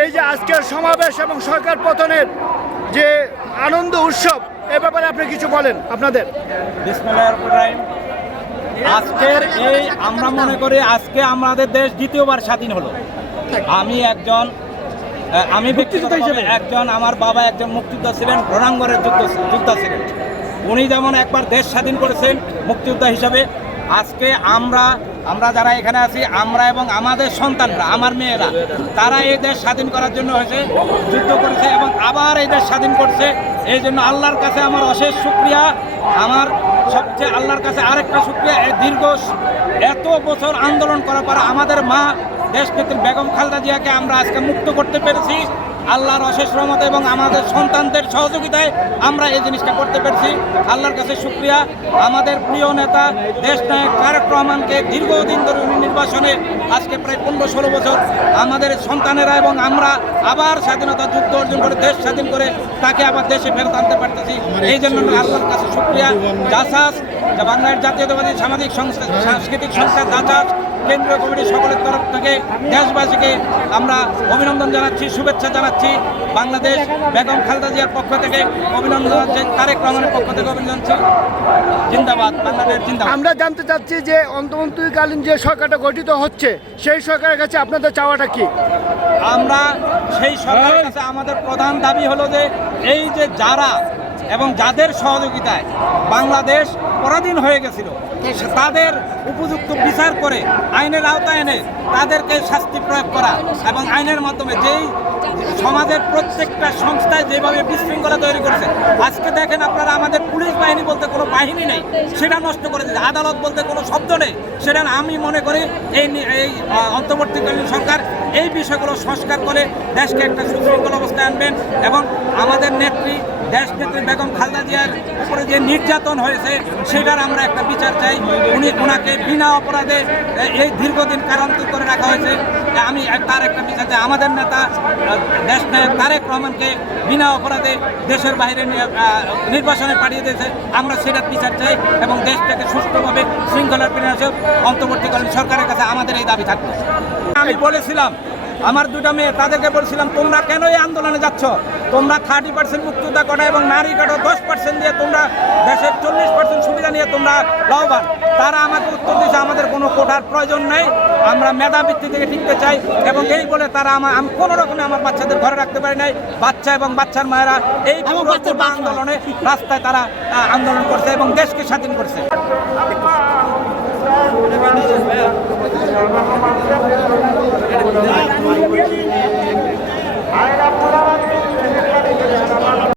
এই যে আজকের সমাবেশ এবং সরকার পতনের যে আনন্দ উৎসব এ ব্যাপারে আপনি কিছু বলেন আপনাদের। আজকের এই আমরা মনে করি আজকে আমাদের দেশ দ্বিতীয়বার স্বাধীন হলো। আমি একজন আমি ব্যক্তিগতভাবে একজন আমার বাবা একজন মুক্তিযোদ্ধা ছিলেন রণাঙ্গনের যুদ্ধ যোদ্ধা ছিলেন। উনি যেমন একবার দেশ স্বাধীন করেছেন মুক্তিযোদ্ধা হিসাবে আজকে আমরা আমরা যারা এখানে আছি, আমরা এবং আমাদের সন্তানরা, আমার মেয়েরা, তারা এই দেশ স্বাধীন করার জন্য হয়েছে, যুদ্ধ করেছে এবং আবার এই দেশ স্বাধীন করছে। এই জন্য আল্লাহর কাছে আমার অশেষ সুক্রিয়া আমার সবচেয়ে আল্লাহর কাছে আরেকটা সুক্রিয়া দীর্ঘ এত বছর আন্দোলন করার পর আমাদের মা দেশনেত্রী বেগম খালদা জিয়াকে আমরা আজকে মুক্ত করতে পেরেছি। আল্লাহর অশেষ রহমত এবং আমাদের সন্তানদের সহযোগিতায় আমরা এই জিনিসটা করতে পেরেছি। আল্লাহর কাছে শুক্রিয়া। আমাদের প্রিয় নেতা দেশনায়ক তারেক রহমানকে দীর্ঘদিন ধরে উনি নির্বাচনে আজকে প্রায় পনেরো ষোলো বছর আমাদের সন্তানেরা এবং আমরা আবার স্বাধীনতা যুদ্ধ অর্জন করে, দেশ স্বাধীন করে তাকে আবার দেশে ফেরত আনতে পারতেছি। এই জন্য আল্লাহর কাছে শুক্রিয়া। জাসাস বাংলাদেশ জাতীয়তাবাদী সামাজিক সংস্থা, সাংস্কৃতিক সংস্থা, জাসাস কেন্দ্রীয় কমিটি সকলের তরফ থেকে দেশবাসীকে আমরা অভিনন্দন জানাচ্ছি শুভেচ্ছা জানাচ্ছি। বাংলাদেশ বেগম খালেদা জিয়ার পক্ষ থেকে অভিনন্দন জানাচ্ছি তারেক রহমানের পক্ষ থেকে অভিনন্দন জানাচ্ছি। জিন্দাবাদ বাংলাদেশ জিন্দাবাদ। আমরা জানতে চাচ্ছি যে অন্তর্বর্তীকালীন যে সরকারটা গঠিত হচ্ছে সেই সরকারের কাছে আপনাদের চাওয়াটা কি? আমরা সেই সরকারের কাছে আমাদের প্রধান দাবি হলো যে এই যে যারা এবং যাদের সহযোগিতায় বাংলাদেশ পরাধীন হয়ে গেছিল, তাদের উপযুক্ত বিচার করে আইনের আওতায় এনে তাদেরকে শাস্তি প্রয়োগ করা এবং আইনের মাধ্যমে যেই সমাজের প্রত্যেকটা সংস্থায় যেভাবে বিশৃঙ্খলা তৈরি করেছে, আজকে দেখেন আপনারা আমাদের পুলিশ বাহিনী বলতে কোনো বাহিনী নেই, সেটা নষ্ট করে দিয়েছে। আদালত বলতে কোনো শব্দ নেই, সেটা আমি মনে করি এই এই অন্তর্বর্তীকালীন সরকার এই বিষয়গুলো সংস্কার করে দেশকে একটা সুশৃঙ্খল অবস্থায় আনবেন এবং আমাদের নেত্রী, দেশ নেত্রী বেগম খালেদা জিয়ার উপরে যে নির্যাতন হয়েছে, সেটার আমরা একটা বিচার চাই। উনি ওনাকে বিনা অপরাধে এই দীর্ঘদিন কারান্তর করে রাখা হয়েছে। আমি তার একটা বিচার চাই। আমাদের নেতা দেশ তারেক রহমানকে বিনা অপরাধে দেশের বাইরে নির্বাচনে পাঠিয়ে দিয়েছে। আমরা সেটার বিচার চাই এবং দেশটাকে সুষ্ঠুভাবে শৃঙ্খলার বিন্যাসে অন্তর্বর্তীকালীন সরকারের কাছে আমাদের এই দাবি থাকবে। আমি বলেছিলাম, আমার দুটা মেয়ে, তাদেরকে বলছিলাম, তোমরা কেন এই আন্দোলনে যাচ্ছ? তোমরা থার্টি পার্সেন্ট মুক্ততা কটা এবং নারী কাটো দশ পার্সেন্ট দিয়ে তোমরা দেশের চল্লিশ পার্সেন্ট সুবিধা নিয়ে তোমরা লাভবান। তারা আমাকে উত্তর দিয়েছে আমাদের কোনো কোটার প্রয়োজন নেই। আমরা মেধাবৃত্তি থেকে টিকতে চাই। এবং এই বলে তারা আমার আমি কোনো রকমে আমার বাচ্চাদের ঘরে রাখতে পারি নাই। বাচ্চা এবং বাচ্চার মায়েরা এই আন্দোলনে রাস্তায় তারা আন্দোলন করছে এবং দেশকে স্বাধীন করছে।